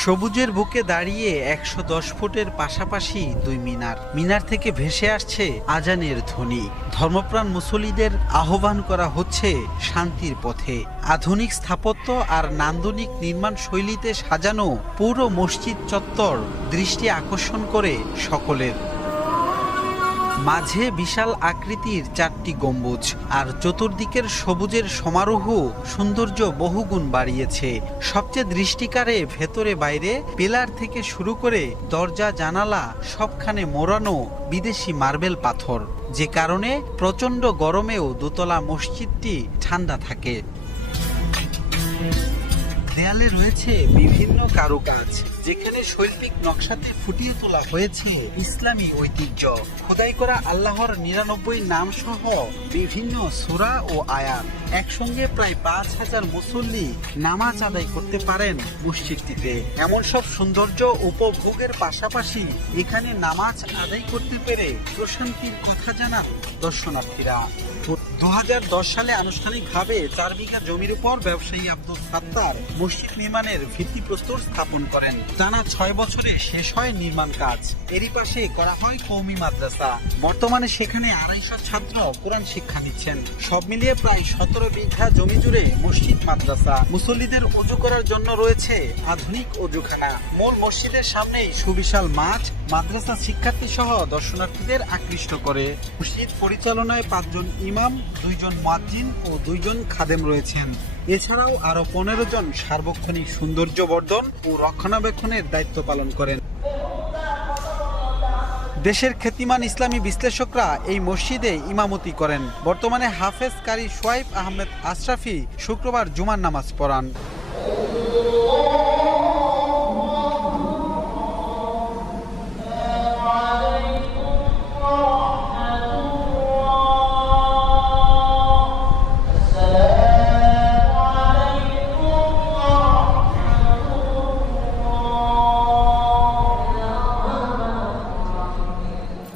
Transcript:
সবুজের বুকে দাঁড়িয়ে একশো দশ ফুটের পাশাপাশি দুই মিনার। মিনার থেকে ভেসে আসছে আজানের ধ্বনি। ধর্মপ্রাণ মুসলিদের আহ্বান করা হচ্ছে শান্তির পথে। আধুনিক স্থাপত্য আর নান্দনিক নির্মাণ শৈলীতে সাজানো পুরো মসজিদ চত্বর দৃষ্টি আকর্ষণ করে সকলের। মাঝে বিশাল আকৃতির চারটি গম্বুজ, আর চতুর্দিকের সবুজের সমারোহ সৌন্দর্য বহুগুণ বাড়িয়েছে। সবচেয়ে দৃষ্টিকারে ভেতরে বাইরে পিলার থেকে শুরু করে দরজা, জানালা, সবখানে মোড়ানো বিদেশি মার্বেল পাথর, যে কারণে প্রচণ্ড গরমেও দোতলা মসজিদটি ঠান্ডা থাকে। দেয়ালে রয়েছে বিভিন্ন কারুকাজ। যেখানে শৈল্পিক নকশাতে ফুটিয়ে তোলা হয়েছে ইসলামী ঐতিহ্য। খোদাই করা আল্লাহর নিরানব্বই নাম সহ বিভিন্ন সূরা ও আয়াত। একসঙ্গে প্রায় পাঁচ হাজার মুসল্লি নামাজ আদায় করতে পারেন মসজিদটিতে। এমন সব সৌন্দর্য উপভোগের পাশাপাশি এখানে নামাজ আদায় করতে পেরে প্রশান্তির কথা জানান দর্শনার্থীরা। দু হাজার দশ সালে আনুষ্ঠানিকভাবে চার বিঘা জমির উপর ব্যবসায়ী আব্দুল সাত্তার মসজিদ নির্মাণের ভিত্তিপ্রস্তর স্থাপন করেন। টানা ছয় বছরে শেষ হয় নির্মাণ কাজ। এরই পাশে করা হয় কৌমি মাদ্রাসা। বর্তমানে সেখানে আড়াইশো ছাত্র কোরআন শিক্ষা নিচ্ছেন। সব মিলিয়ে প্রায় সতেরো বিঘা জমি জুড়ে মসজিদ, মাদ্রাসা। মুসল্লিদের অজু করার জন্য রয়েছে আধুনিক অজুখানা। মূল মসজিদের সামনেই সুবিশাল মাঠ, মাদ্রাসা শিক্ষার্থী সহ দর্শনার্থীদের আকৃষ্ট করে। মসজিদ পরিচালনায় পাঁচজন ইমাম, দুইজন মুয়াজ্জিন ও দুইজন খাদেম রয়েছেন। এছাড়াও আরও পনেরো জন সার্বক্ষণিক সৌন্দর্য বর্ধন ও রক্ষণাবেক্ষণের দায়িত্ব পালন করেন। দেশের খ্যাতিমান ইসলামী বিশ্লেষকরা এই মসজিদে ইমামতি করেন। বর্তমানে হাফেজ কারি সোয়াইব আহমেদ আশরাফি শুক্রবার জুমার নামাজ পড়ান।